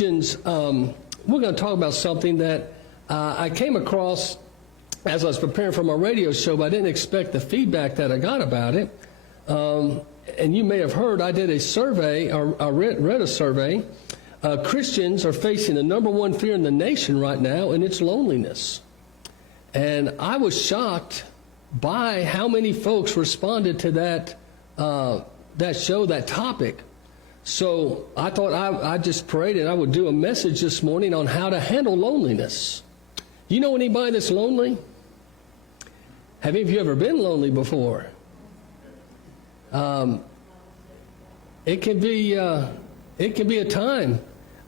We're going to talk about something that I came across as I was preparing for my radio show, but I didn't expect the feedback that I got about it. And you may have heard, I did a survey, or I read a survey. Christians are facing the number one fear in the nation right now, and it's loneliness. And I was shocked by how many folks responded to that show, that topic. So I thought I just prayed and I would do a message this morning on how to handle loneliness. You know anybody that's lonely? Have any of you ever been lonely before? It can be a time.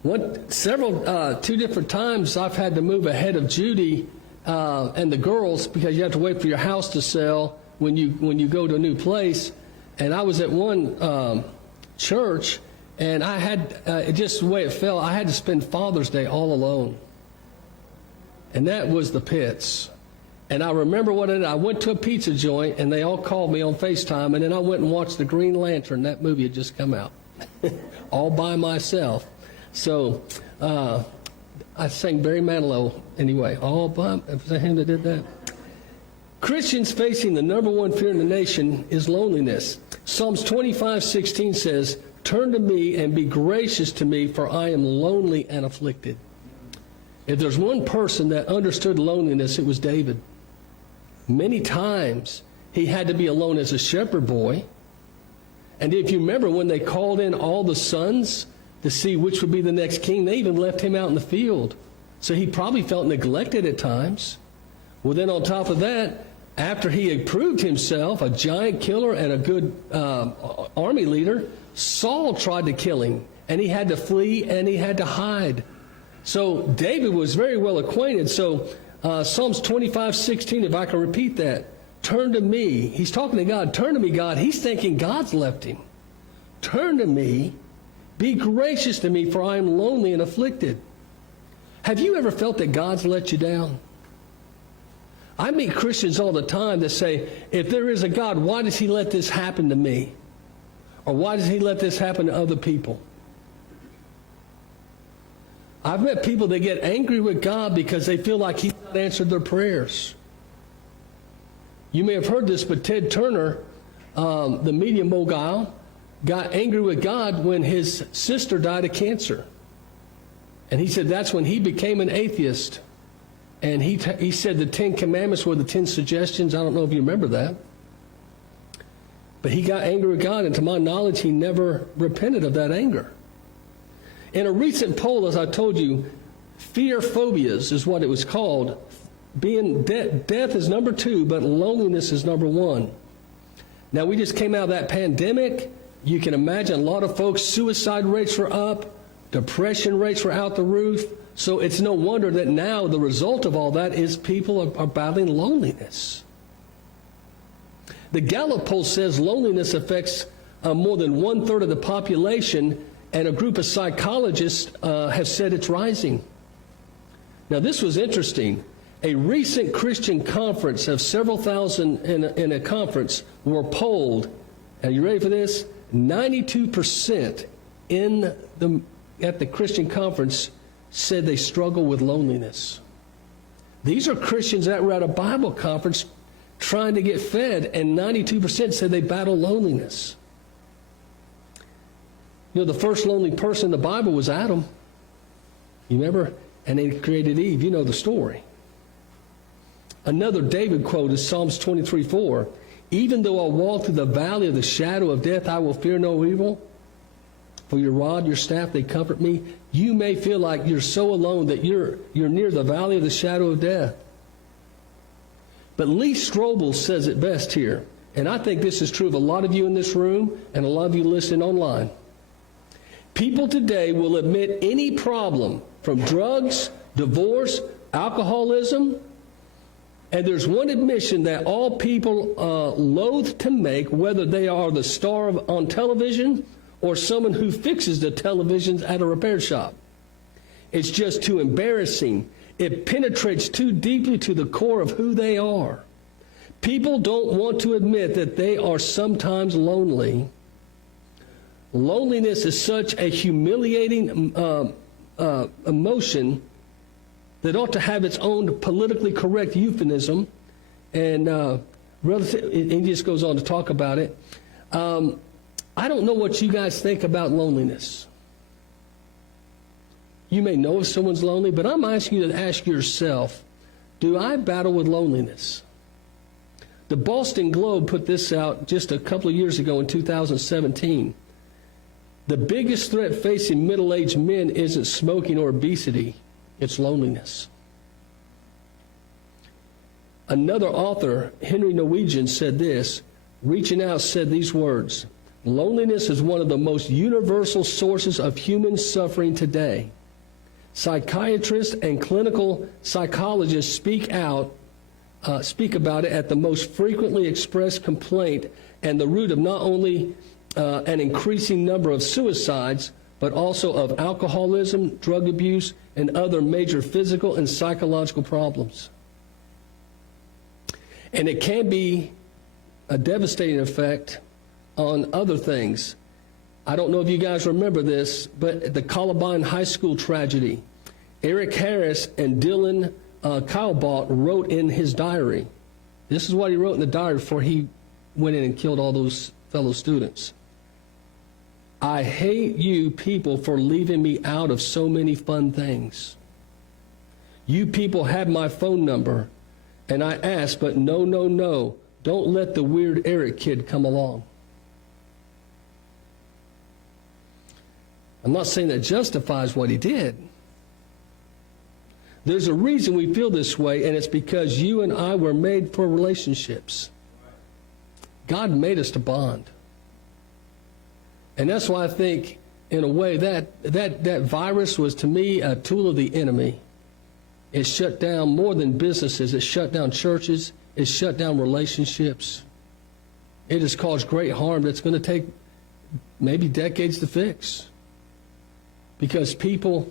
Two different times I've had to move ahead of Judy and the girls because you have to wait for your house to sell when you go to a new place. And I was at one church, and I had just the way it fell. I had to spend Father's Day all alone, and that was the pits. And I remember I went to a pizza joint, and they all called me on FaceTime, and then I went and watched The Green Lantern. That movie had just come out, all by myself. So I sang Barry Manilow anyway. Was that him that did that? Christians facing the number one fear in the nation is loneliness. Psalms 25:16 says, "Turn to me and be gracious to me, for I am lonely and afflicted." If there's one person that understood loneliness, it was David. Many times he had to be alone as a shepherd boy. And if you remember when they called in all the sons to see which would be the next king, they even left him out in the field. So he probably felt neglected at times. Well, then on top of that, after he had proved himself a giant killer and a good army leader, Saul tried to kill him, and he had to flee and he had to hide. So David was very well acquainted. So Psalms 25:16, if I can repeat that, turn to me. He's talking to God. Turn to me, God. He's thinking God's left him. Turn to me. Be gracious to me, for I am lonely and afflicted. Have you ever felt that God's let you down? I meet Christians all the time that say, if there is a God, why does he let this happen to me? Or why does he let this happen to other people? I've met people that get angry with God because they feel like he's not answered their prayers. You may have heard this, but Ted Turner, the media mogul, got angry with God when his sister died of cancer. And he said that's when he became an atheist. And he said the 10 Commandments were the 10 suggestions. I don't know if you remember that. But he got angry with God, and to my knowledge, he never repented of that anger. In a recent poll, as I told you, fear phobias is what it was called. Death is number 2, but loneliness is number 1. Now, we just came out of that pandemic. You can imagine a lot of folks, suicide rates were up, depression rates were out the roof. So it's no wonder that now the result of all that is people are battling loneliness. The Gallup poll says loneliness affects more than 1/3 of the population, and a group of psychologists have said it's rising. Now this was interesting. A recent Christian conference of several thousand in a conference were polled. Are you ready for this? 92% at the Christian conference said they struggle with loneliness. These are Christians that were at a Bible conference trying to get fed, and 92% said they battle loneliness. You know, the first lonely person in the Bible was Adam. You remember? And they created Eve. You know the story. Another David quote is Psalms 23:4. "Even though I walk through the valley of the shadow of death, I will fear no evil. For your rod, your staff, they comfort me." You may feel like you're so alone that you're near the valley of the shadow of death. But Lee Strobel says it best here, and I think this is true of a lot of you in this room and a lot of you listening online. People today will admit any problem, from drugs, divorce, alcoholism, and there's one admission that all people loathe to make, whether they are the star on television or someone who fixes the televisions at a repair shop. It's just too embarrassing. It penetrates too deeply to the core of who they are. People don't want to admit that they are sometimes lonely. Loneliness is such a humiliating emotion that ought to have its own politically correct euphemism, and he just goes on to talk about it. I don't know what you guys think about loneliness. You may know if someone's lonely, but I'm asking you to ask yourself, do I battle with loneliness? The Boston Globe put this out just a couple of years ago in 2017. The biggest threat facing middle-aged men isn't smoking or obesity, it's loneliness. Another author, Henry Norwegian, said this, reaching out said these words, loneliness is one of the most universal sources of human suffering today. Psychiatrists and clinical psychologists speak about it at the most frequently expressed complaint and the root of not only an increasing number of suicides, but also of alcoholism, drug abuse, and other major physical and psychological problems. And it can be a devastating effect on other things. I don't know if you guys remember this, but the Columbine High School tragedy, Eric Harris and Dylan Kylebott wrote in his diary. This is what he wrote in the diary before he went in and killed all those fellow students. I hate you people for leaving me out of so many fun things. You people have my phone number, and I asked, but no, don't let the weird Eric kid come along. I'm not saying that justifies what he did. There's a reason we feel this way, and it's because you and I were made for relationships. God made us to bond. And that's why I think, in a way, that virus was, to me, a tool of the enemy. It shut down more than businesses. It shut down churches. It shut down relationships. It has caused great harm that's going to take maybe decades to fix. Because people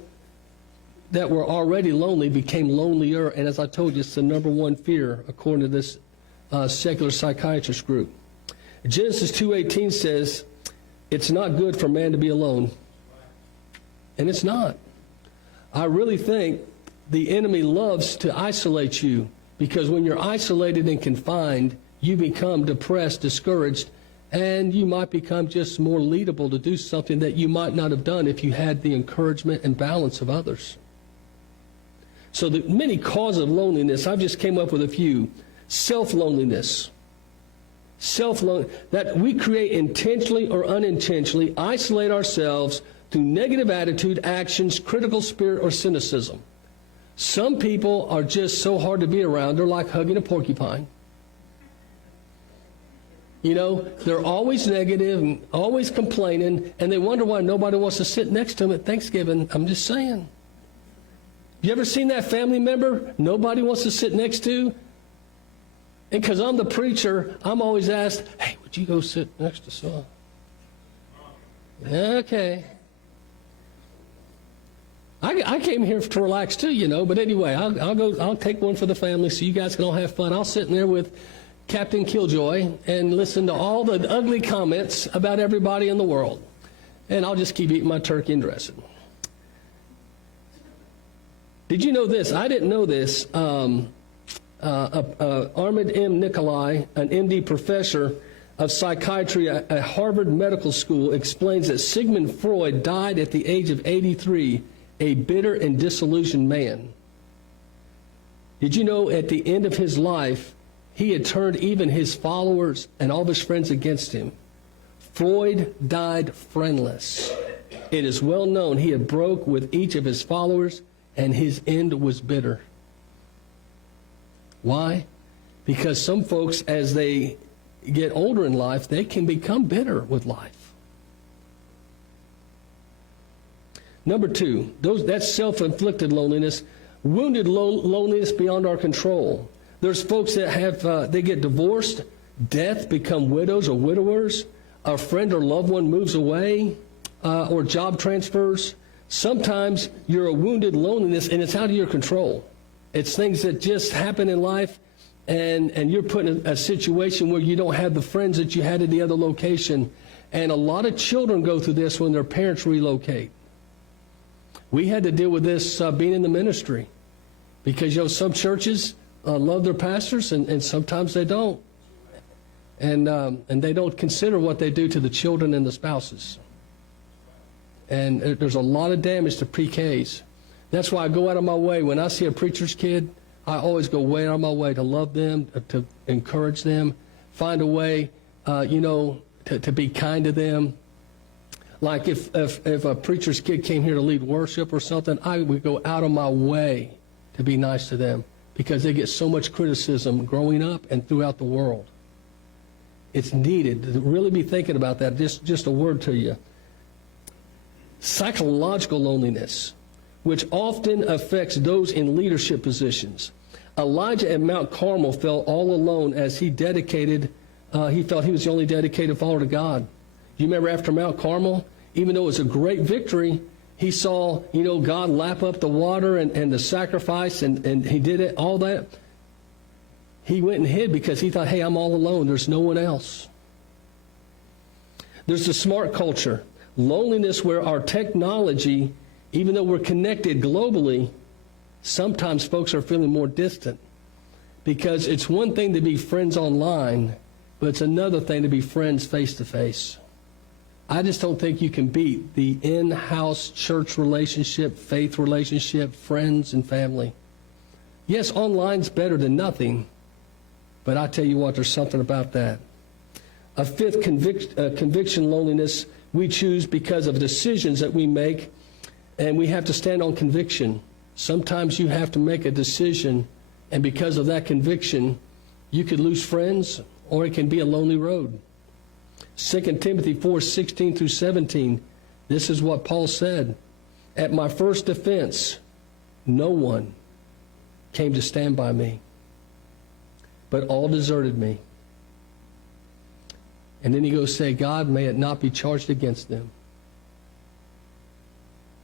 that were already lonely became lonelier, and as I told you, it's the number one fear, according to this secular psychiatrist group. Genesis 2:18 says, it's not good for man to be alone. And it's not. I really think the enemy loves to isolate you, because when you're isolated and confined, you become depressed, discouraged, and you might become just more leadable to do something that you might not have done if you had the encouragement and balance of others. So the many causes of loneliness, I've just came up with a few. Self-loneliness. That we create intentionally or unintentionally, isolate ourselves through negative attitude, actions, critical spirit, or cynicism. Some people are just so hard to be around, they're like hugging a porcupine. You know, they're always negative and always complaining, and they wonder why nobody wants to sit next to them at Thanksgiving. I'm just saying. You ever seen that family member nobody wants to sit next to? And because I'm the preacher, I'm always asked, hey, would you go sit next to Saul? Okay. I came here to relax too, you know, but anyway, I'll take one for the family so you guys can all have fun. I'll sit in there with Captain Killjoy and listen to all the ugly comments about everybody in the world. And I'll just keep eating my turkey and dressing. Did you know this? I didn't know this. Ahmed M. Nikolai, an MD professor of psychiatry at Harvard Medical School, explains that Sigmund Freud died at the age of 83, a bitter and disillusioned man. Did you know at the end of his life, he had turned even his followers and all of his friends against him? Freud died friendless. It is well known he had broke with each of his followers, and his end was bitter. Why? Because some folks, as they get older in life, they can become bitter with life. Number two, that's self-inflicted loneliness. Wounded loneliness beyond our control. There's folks that have, they get divorced, death, become widows or widowers, a friend or loved one moves away, or job transfers. Sometimes you're a wounded loneliness and it's out of your control. It's things that just happen in life, and you're put in a situation where you don't have the friends that you had at the other location. And a lot of children go through this when their parents relocate. We had to deal with this being in the ministry because, some churches love their pastors and sometimes they don't. And they don't consider what they do to the children and the spouses. And there's a lot of damage to pre-Ks. That's why I go out of my way. When I see a preacher's kid, I always go way out of my way to love them, to encourage them, find a way, to be kind to them. Like if a preacher's kid came here to lead worship or something, I would go out of my way to be nice to them because they get so much criticism growing up and throughout the world. It's needed to really be thinking about that. Just a word to you. Psychological loneliness, which often affects those in leadership positions. Elijah at Mount Carmel felt all alone as he felt he was the only dedicated follower to God. You remember after Mount Carmel, even though it was a great victory, he saw, God lap up the water and the sacrifice, and he did it, all that. He went and hid because he thought, hey, I'm all alone. There's no one else. There's the smart culture. Loneliness where our technology, even though we're connected globally, sometimes folks are feeling more distant. Because it's one thing to be friends online, but it's another thing to be friends face to face. I just don't think you can beat the in-house church relationship, faith relationship, friends and family. Yes, online's better than nothing, but I tell you what, there's something about that. A fifth conviction loneliness we choose because of decisions that we make, and we have to stand on conviction. Sometimes you have to make a decision, and because of that conviction, you could lose friends, or it can be a lonely road. 2 Timothy 4:16 through 17, this is what Paul said. At my first defense, no one came to stand by me, but all deserted me. And then he goes say, God, may it not be charged against them.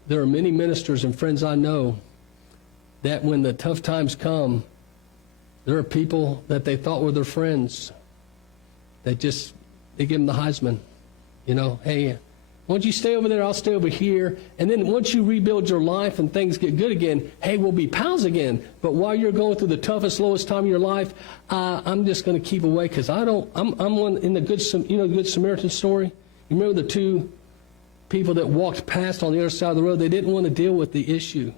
There are many ministers and friends I know that when the tough times come, there are people that they thought were their friends that they give them the Heisman. Hey, why don't you stay over there, I'll stay over here. And then once you rebuild your life and things get good again, hey, we'll be pals again. But while you're going through the toughest, lowest time of your life, I'm just going to keep away because I'm one in the Good Samaritan story. You remember the two people that walked past on the other side of the road? They didn't want to deal with the issue.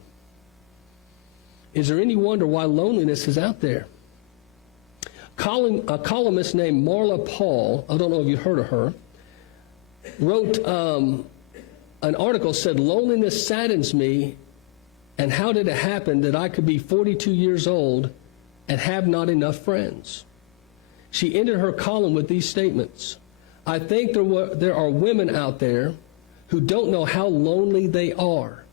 Is there any wonder why loneliness is out there? A columnist named Marla Paul, I don't know if you heard of her, wrote an article, said, loneliness saddens me, and how did it happen that I could be 42 years old and have not enough friends? She ended her column with these statements. I think there are women out there who don't know how lonely they are.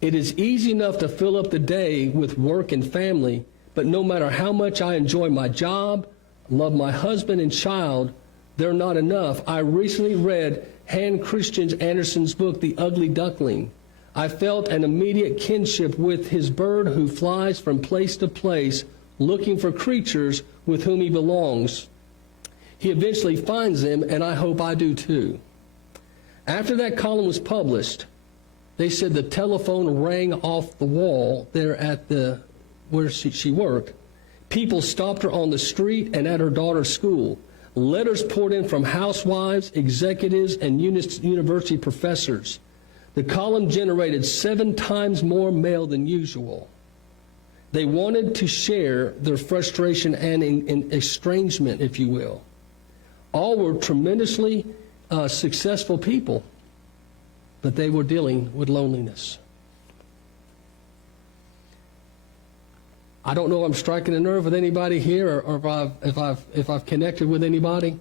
It is easy enough to fill up the day with work and family, but no matter how much I enjoy my job, love my husband and child, they're not enough. I recently read Hans Christian Andersen's book, The Ugly Duckling. I felt an immediate kinship with his bird who flies from place to place looking for creatures with whom he belongs. He eventually finds them, and I hope I do too. After that column was published, they said the telephone rang off the wall there at where she worked. People stopped her on the street and at her daughter's school. Letters poured in from housewives, executives, and university professors. The column generated 7 times more mail than usual. They wanted to share their frustration and estrangement, if you will. All were tremendously successful people, but they were dealing with loneliness. I don't know if I'm striking a nerve with anybody here or if I've connected with anybody,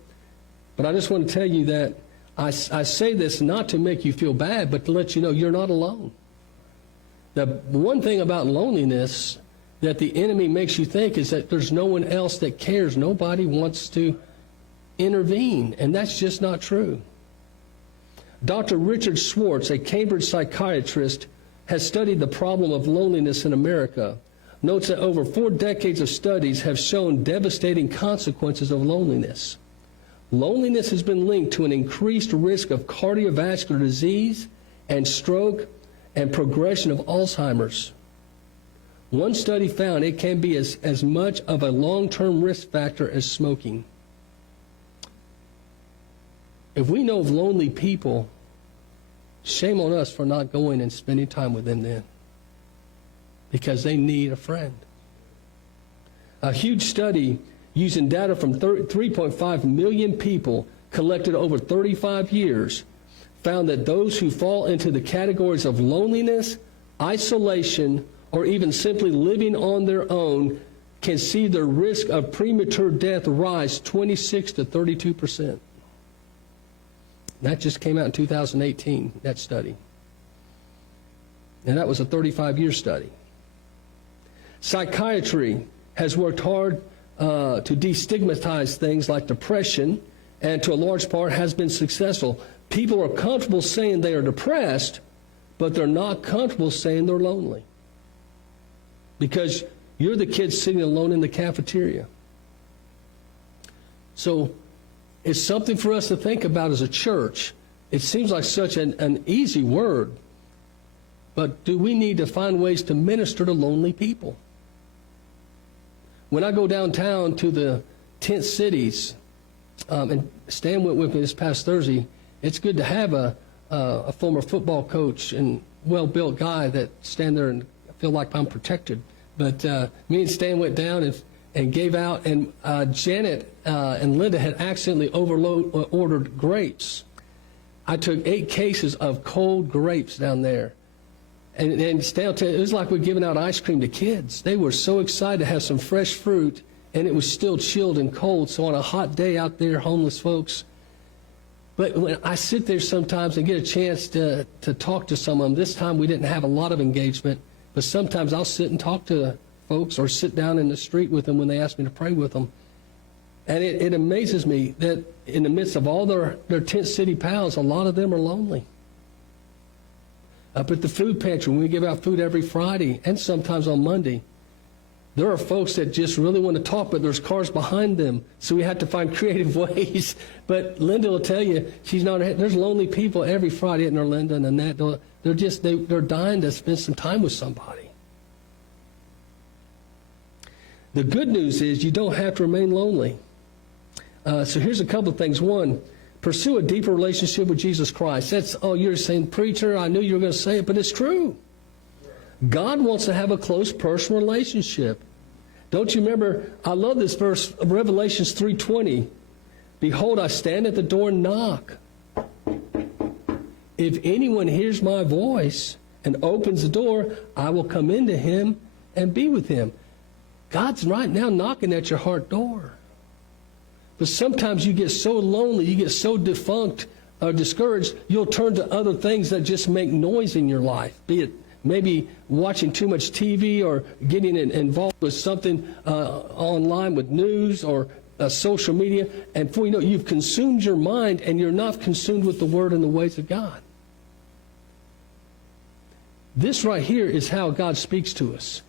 but I just want to tell you that I say this not to make you feel bad, but to let you know you're not alone. The one thing about loneliness that the enemy makes you think is that there's no one else that cares. Nobody wants to intervene, and that's just not true. Dr. Richard Schwartz, a Cambridge psychiatrist, has studied the problem of loneliness in America. Notes that over 4 decades of studies have shown devastating consequences of loneliness. Loneliness has been linked to an increased risk of cardiovascular disease and stroke and progression of Alzheimer's. One study found it can be as much of a long-term risk factor as smoking. If we know of lonely people, shame on us for not going and spending time with them then, because they need a friend. A huge study using data from 3.5 million people collected over 35 years found that those who fall into the categories of loneliness, isolation, or even simply living on their own can see their risk of premature death rise 26 to 32%. That just came out in 2018, that study. And that was a 35-year study. Psychiatry has worked hard to destigmatize things like depression, and to a large part has been successful. People are comfortable saying they are depressed, but they're not comfortable saying they're lonely. Because you're the kid sitting alone in the cafeteria. So it's something for us to think about as a church. It seems like such an easy word, but do we need to find ways to minister to lonely people? When I go downtown to the tent cities, and Stan went with me this past Thursday, it's good to have a former football coach and well-built guy that stand there and feel like I'm protected. But me and Stan went down and gave out, and Janet and Linda had accidentally ordered grapes. I took 8 cases of cold grapes down there. And Stan will tell you, it was like we're giving out ice cream to kids. They were so excited to have some fresh fruit, and it was still chilled and cold. So on a hot day out there, homeless folks. But when I sit there sometimes and get a chance to talk to some of them, this time we didn't have a lot of engagement, but sometimes I'll sit and talk to folks or sit down in the street with them when they ask me to pray with them. And it amazes me that in the midst of all their tent city pals, a lot of them are lonely. Up at the food pantry, when we give out food every Friday and sometimes on Monday, there are folks that just really want to talk, but there's cars behind them, so we have to find creative ways. But Linda will tell you, there's lonely people every Friday at Linda and Annette. They're dying to spend some time with somebody. The good news is you don't have to remain lonely. So here's a couple of things. One, pursue a deeper relationship with Jesus Christ. You're saying, preacher, I knew you were going to say it, but it's true. God wants to have a close personal relationship. Don't you remember, I love this verse of Revelations 3:20. Behold, I stand at the door and knock. If anyone hears my voice and opens the door, I will come into him and be with him. God's right now knocking at your heart door. But sometimes you get so lonely, you get so defunct or discouraged, you'll turn to other things that just make noise in your life, be it maybe watching too much TV or getting involved with something online with news or social media. And before you know it, you've consumed your mind and you're not consumed with the Word and the ways of God. This right here is how God speaks to us.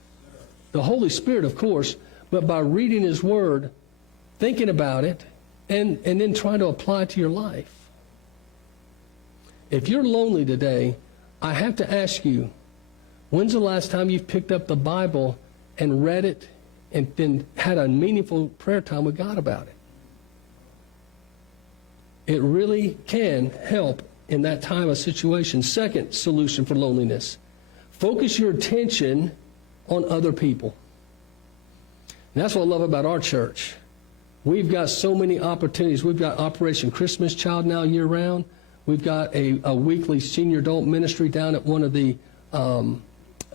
The Holy Spirit, of course, but by reading His Word, thinking about it, and then trying to apply it to your life. If you're lonely today, I have to ask you, when's the last time you've picked up the Bible and read it and then had a meaningful prayer time with God about it? It really can help in that time of situation. Second solution for loneliness, focus your attention on other people. And that's what I love about our church. We've got so many opportunities. We've got Operation Christmas Child now year-round. We've got a weekly senior adult ministry down at one of the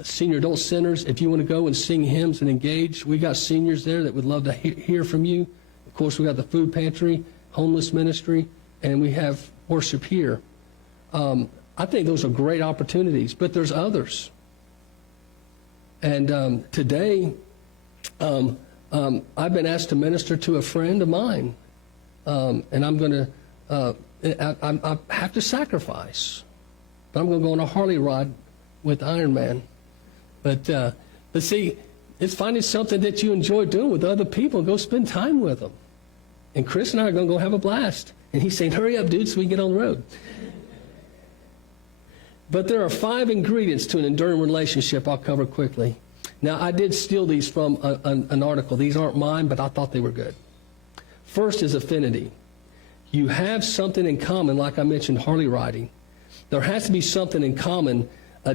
senior adult centers. If you want to go and sing hymns and engage, we got seniors there that would love to hear from you. Of course, we got the food pantry, homeless ministry, and we have worship here. I think those are great opportunities, but there's others. And today, I've been asked to minister to a friend of mine, and I'm going to, I have to sacrifice, but I'm going to go on a Harley ride with Iron Man. But see, it's finding something that you enjoy doing with other people and go spend time with them. And Chris and I are going to go have a blast. And he's saying, hurry up, dude, so we can get on the road. But there are 5 ingredients to an enduring relationship I'll cover quickly. Now, I did steal these from an article. These aren't mine, but I thought they were good. First is affinity. You have something in common, like I mentioned, Harley riding. There has to be something in common.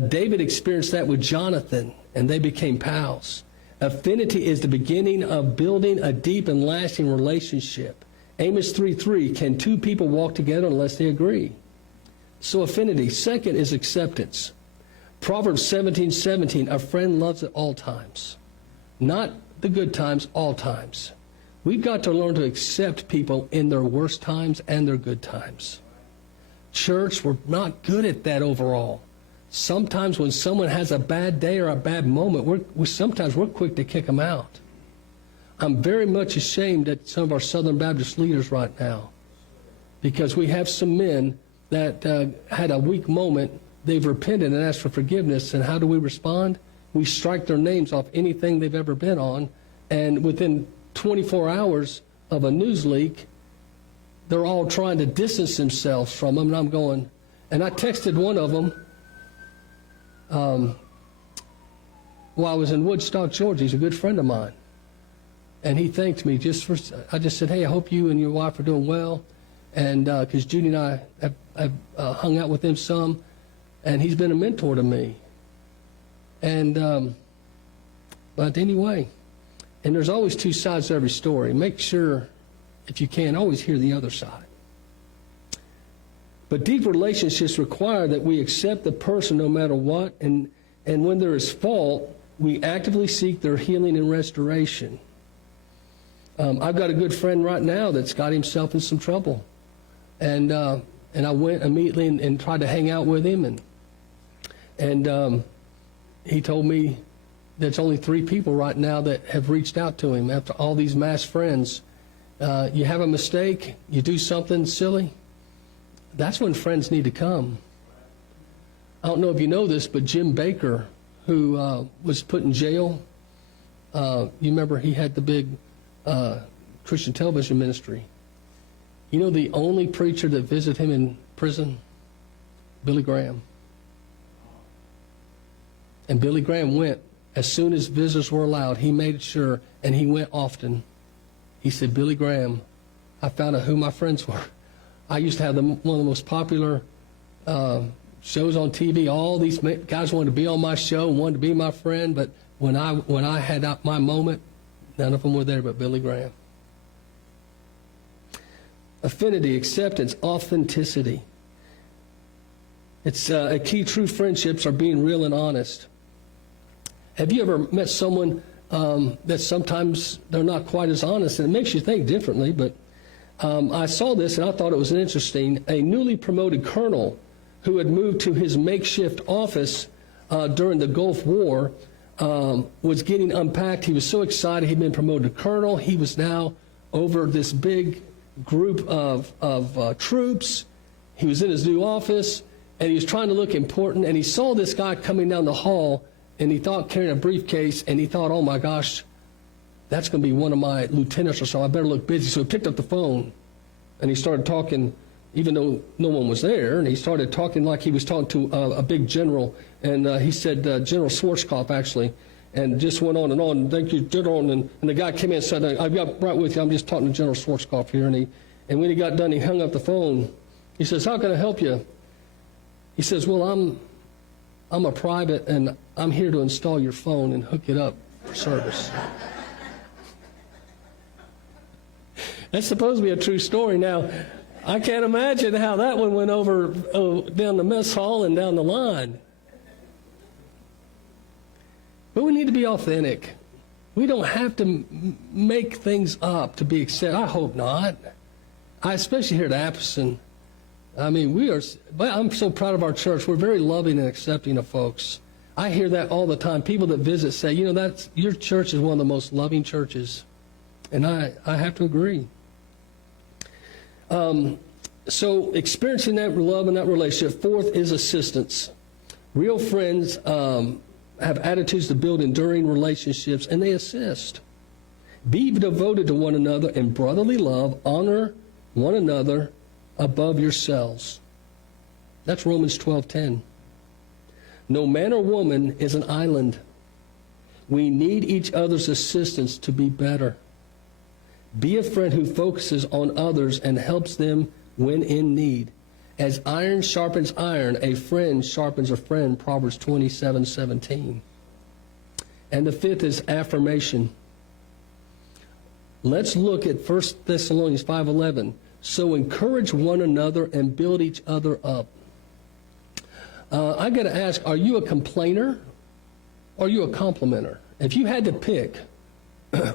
David experienced that with Jonathan, and they became pals. Affinity is the beginning of building a deep and lasting relationship. Amos 3:3, can 2 people walk together unless they agree? So affinity. Second is acceptance. Proverbs 17:17, a friend loves at all times. Not the good times, all times. We've got to learn to accept people in their worst times and their good times. Church, we're not good at that overall. Sometimes when someone has a bad day or a bad moment, sometimes we're quick to kick them out. I'm very much ashamed at some of our Southern Baptist leaders right now, because we have some men that had a weak moment. They've repented and asked for forgiveness, and how do we respond? We strike their names off anything they've ever been on, and within 24 hours of a news leak, they're all trying to distance themselves from them, and I'm going, and I texted one of them while I was in Woodstock, Georgia. He's a good friend of mine, and he thanked me I just said, hey, I hope you and your wife are doing well, and because Judy and I have hung out with him some, and he's been a mentor to me, and but anyway, and there's always 2 sides to every story. Make sure, if you can, always hear the other side. But deep relationships require that we accept the person no matter what, and when there is fault, we actively seek their healing and restoration. I've got a good friend right now that's got himself in some trouble, and I went immediately and tried to hang out with him, and he told me there's only 3 people right now that have reached out to him after all these mass friends. You have a mistake, you do something silly, that's when friends need to come. I don't know if you know this, but Jim Baker, who was put in jail, you remember he had the big Christian television ministry. You know the only preacher that visited him in prison? Billy Graham. And Billy Graham went as soon as visitors were allowed. He made sure, and he went often. He said, Billy Graham, I found out who my friends were. I used to have one of the most popular shows on TV. All these guys wanted to be on my show, wanted to be my friend, but when I had my moment, none of them were there but Billy Graham. Affinity, acceptance, authenticity. It's a key. True friendships are being real and honest. Have you ever met someone that sometimes they're not quite as honest, and it makes you think differently? But I saw this and I thought it was interesting. A newly promoted colonel who had moved to his makeshift office during the Gulf War was getting unpacked. He was so excited. He'd been promoted to colonel. He was now over this big group of troops. He was in his new office, and he was trying to look important, and he saw this guy coming down the hall, and he thought, carrying a briefcase, and he thought, oh my gosh, that's going to be one of my lieutenants or so. I better look busy. So he picked up the phone, and he started talking, even though no one was there, and he started talking like he was talking to a big general, and he said, General Schwarzkopf, actually, and just went on and on. Thank you, General. And the guy came in and said, I've got right with you. I'm just talking to General Schwarzkopf here. And when he got done, he hung up the phone. He says, how can I help you? He says, well, I'm a private, and I'm here to install your phone and hook it up for service. That's supposed to be a true story. Now, I can't imagine how that one went over down the mess hall and down the line. But we need to be authentic. We don't have to make things up to be accepted. I hope not. Especially here at Appleton. I mean, I'm so proud of our church. We're very loving and accepting of folks. I hear that all the time. People that visit say, your church is one of the most loving churches. And I have to agree. So experiencing that love and that relationship. Fourth is assistance. Real friends have attitudes to build enduring relationships, and they assist. Be devoted to one another in brotherly love. Honor one another above yourselves. That's Romans 12:10. No man or woman is an island. We need each other's assistance to be better. Be a friend who focuses on others and helps them when in need. As iron sharpens iron, a friend sharpens a friend, Proverbs 27:17. And the fifth is affirmation. Let's look at 1 Thessalonians 5:11. So encourage one another and build each other up. I got to ask, are you a complainer or are you a complimenter? If you had to pick,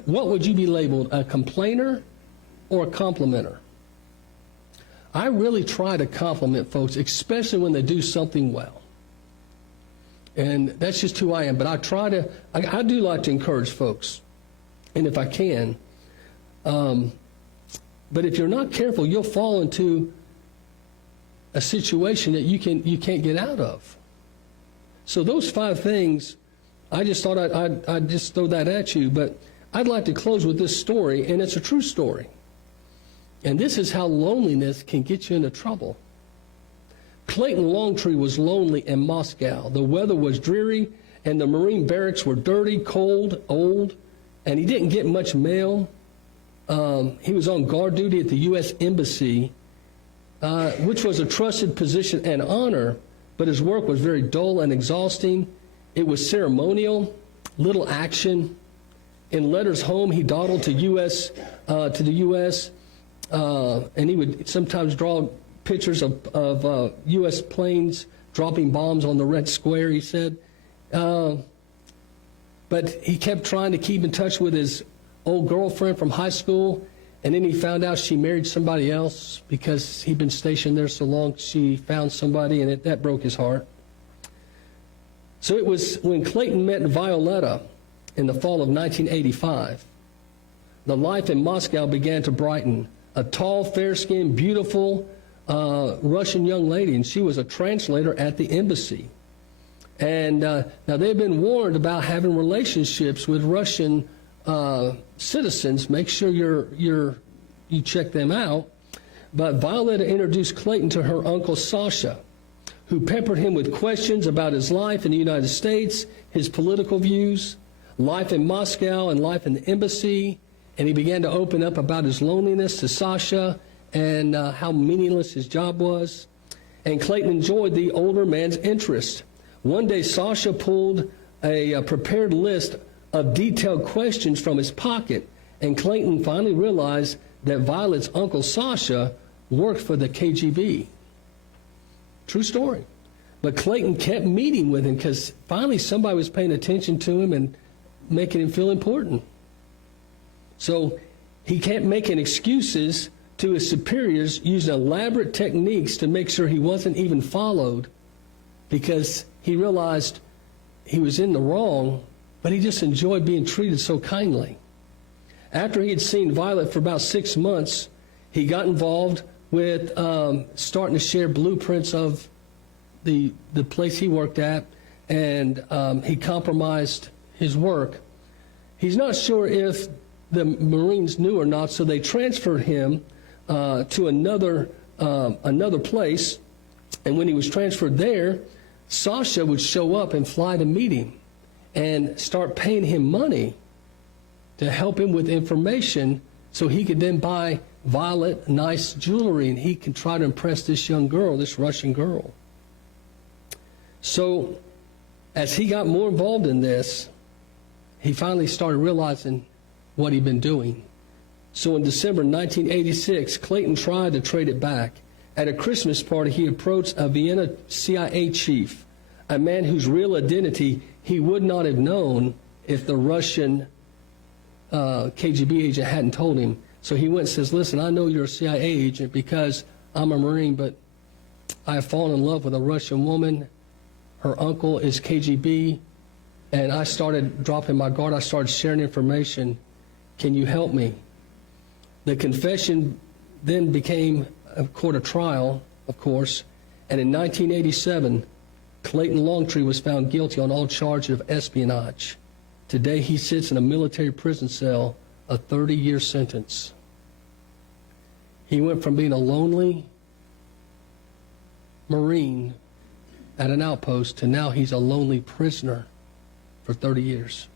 what would you be labeled, a complainer or a complimenter? I really try to compliment folks, especially when they do something well. And that's just who I am. But I do like to encourage folks, and if I can. But if you're not careful, you'll fall into a situation that you can't get out of. So those 5 things, I just thought I'd just throw that at you. But I'd like to close with this story, and it's a true story. And this is how loneliness can get you into trouble. Clayton Longtree was lonely in Moscow. The weather was dreary, and the Marine barracks were dirty, cold, old, and he didn't get much mail. He was on guard duty at the U.S. Embassy, which was a trusted position and honor, but his work was very dull and exhausting. It was ceremonial, little action. In letters home, he dawdled to the U.S., and he would sometimes draw pictures of U.S. planes dropping bombs on the Red Square, he said. But he kept trying to keep in touch with his old girlfriend from high school, and then he found out she married somebody else because he'd been stationed there so long. She found somebody, and that broke his heart. So it was when Clayton met Violetta in the fall of 1985, the life in Moscow began to brighten. A tall, fair-skinned, beautiful Russian young lady, and she was a translator at the embassy. And now they've been warned about having relationships with Russian citizens. Make sure you check them out. But Violetta introduced Clayton to her uncle Sasha, who peppered him with questions about his life in the United States, his political views, life in Moscow and life in the embassy. And he began to open up about his loneliness to Sasha and how meaningless his job was. And Clayton enjoyed the older man's interest. One day, Sasha pulled a prepared list of detailed questions from his pocket, and Clayton finally realized that Violet's uncle Sasha worked for the KGB. True story. But Clayton kept meeting with him because finally somebody was paying attention to him and making him feel important. So he kept making excuses to his superiors, using elaborate techniques to make sure he wasn't even followed, because he realized he was in the wrong, but he just enjoyed being treated so kindly. After he had seen Violet for about 6 months, he got involved with starting to share blueprints of the place he worked at, and he compromised his work. He's not sure if the Marines knew or not, so they transferred him to another place. And when he was transferred there, Sasha would show up and fly to meet him and start paying him money to help him with information so he could then buy Violet nice jewelry, and he could try to impress this young girl, this Russian girl. So as he got more involved in this, he finally started realizing what he'd been doing. So in December 1986, Clayton tried to trade it back. At a Christmas party, he approached a Vienna CIA chief, a man whose real identity he would not have known if the Russian KGB agent hadn't told him. So he went and says, listen, I know you're a CIA agent because I'm a Marine, but I have fallen in love with a Russian woman. Her uncle is KGB, and I started dropping my guard. I started sharing information. Can you help me? The confession then became a court of trial, of course, and in 1987, Clayton Longtree was found guilty on all charges of espionage. Today, he sits in a military prison cell, a 30-year sentence. He went from being a lonely Marine at an outpost to now he's a lonely prisoner for 30 years.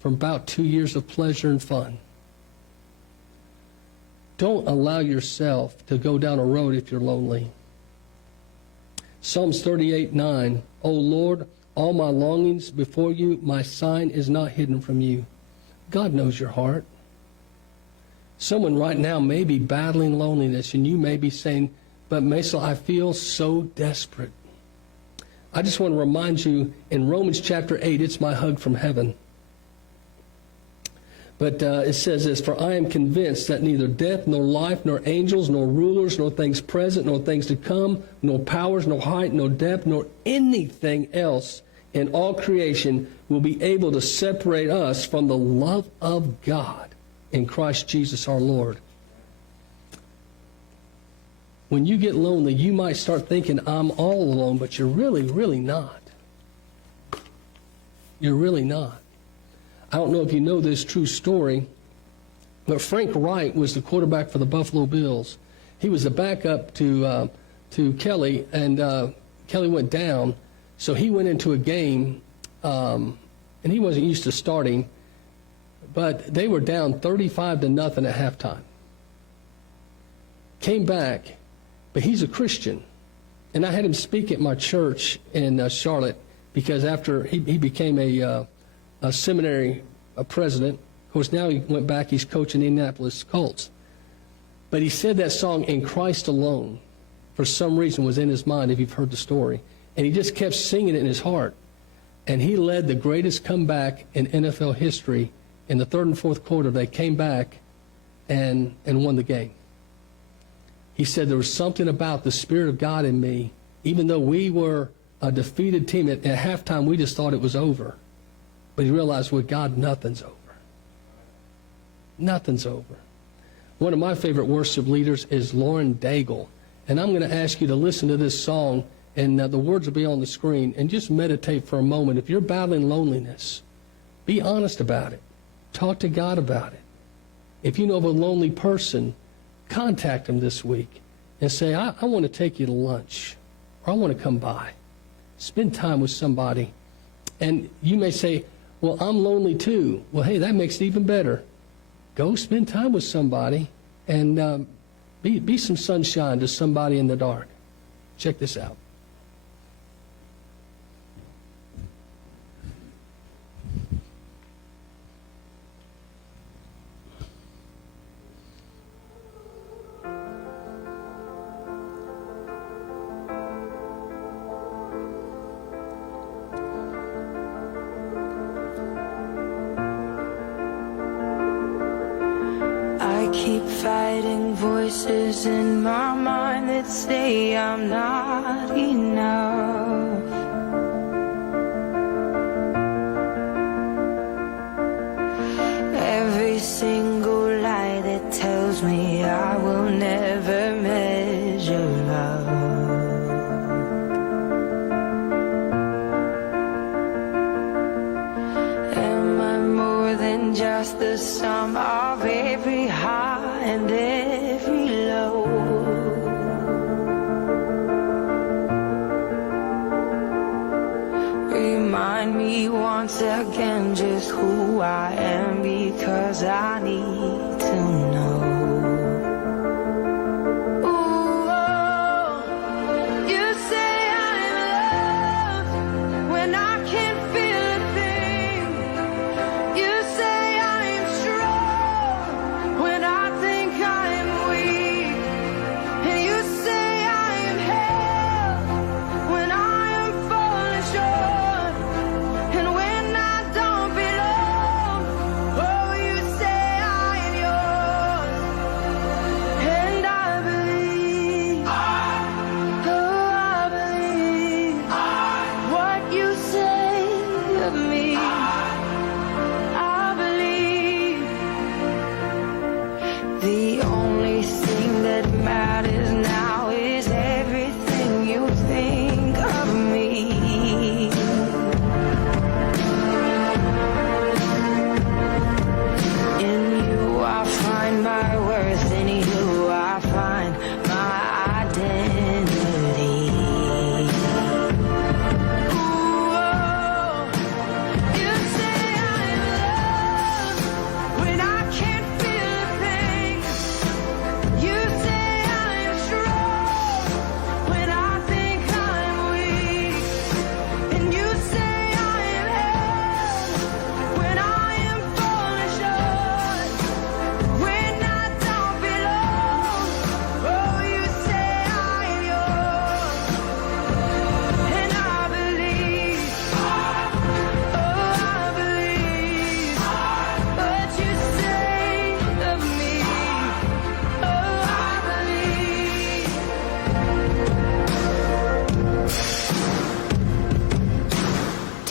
From about 2 years of pleasure and fun. Don't allow yourself to go down a road if you're lonely. Psalms 38:9, O Lord, all my longings before you, my sign is not hidden from you. God knows your heart. Someone right now may be battling loneliness, and you may be saying, but Macil, I feel so desperate. I just want to remind you, in Romans chapter 8, it's my hug from heaven. But it says this, for I am convinced that neither death, nor life, nor angels, nor rulers, nor things present, nor things to come, nor powers, nor height, nor depth, nor anything else in all creation will be able to separate us from the love of God in Christ Jesus our Lord. When you get lonely, you might start thinking, I'm all alone, but you're really, really not. You're really not. I don't know if you know this true story, but Frank Wright was the quarterback for the Buffalo Bills. He was the backup to Kelly, and Kelly went down, so he went into a game, and he wasn't used to starting, but they were down 35-0 at halftime. Came back, but he's a Christian, and I had him speak at my church in Charlotte because after he became a seminary president. Of course, now he went back, he's coaching the Indianapolis Colts. But he said that song, In Christ Alone, for some reason was in his mind, if you've heard the story. And he just kept singing it in his heart. And he led the greatest comeback in NFL history. In the third and fourth quarter, they came back and won the game. He said there was something about the Spirit of God in me, even though we were a defeated team. At halftime, we just thought it was over. But he realized with God, nothing's over. Nothing's over. One of my favorite worship leaders is Lauren Daigle. And I'm going to ask you to listen to this song, and the words will be on the screen, and just meditate for a moment. If you're battling loneliness, be honest about it. Talk to God about it. If you know of a lonely person, contact them this week and say, I want to take you to lunch, or I want to come by. Spend time with somebody. And you may say, well, I'm lonely too. Well, hey, that makes it even better. Go spend time with somebody and be some sunshine to somebody in the dark. Check this out. Keep fighting voices in my mind that say I'm not enough. Every single lie that tells me I will never measure up. Am I more than just the sum of every high and every low? Remind me once again just who I am, because I need to know. Ooh, oh, you say I'm loved when I can't feel a thing. You say I'm strong when I think I'm weak. And you say I am held when I am falling short. And when I don't belong, oh, you say I am yours.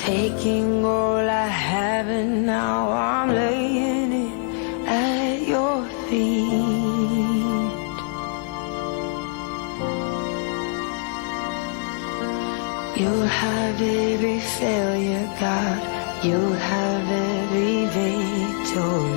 taking all I have and now I'm laying it at your feet. You'll have every failure, God. You'll have every victory.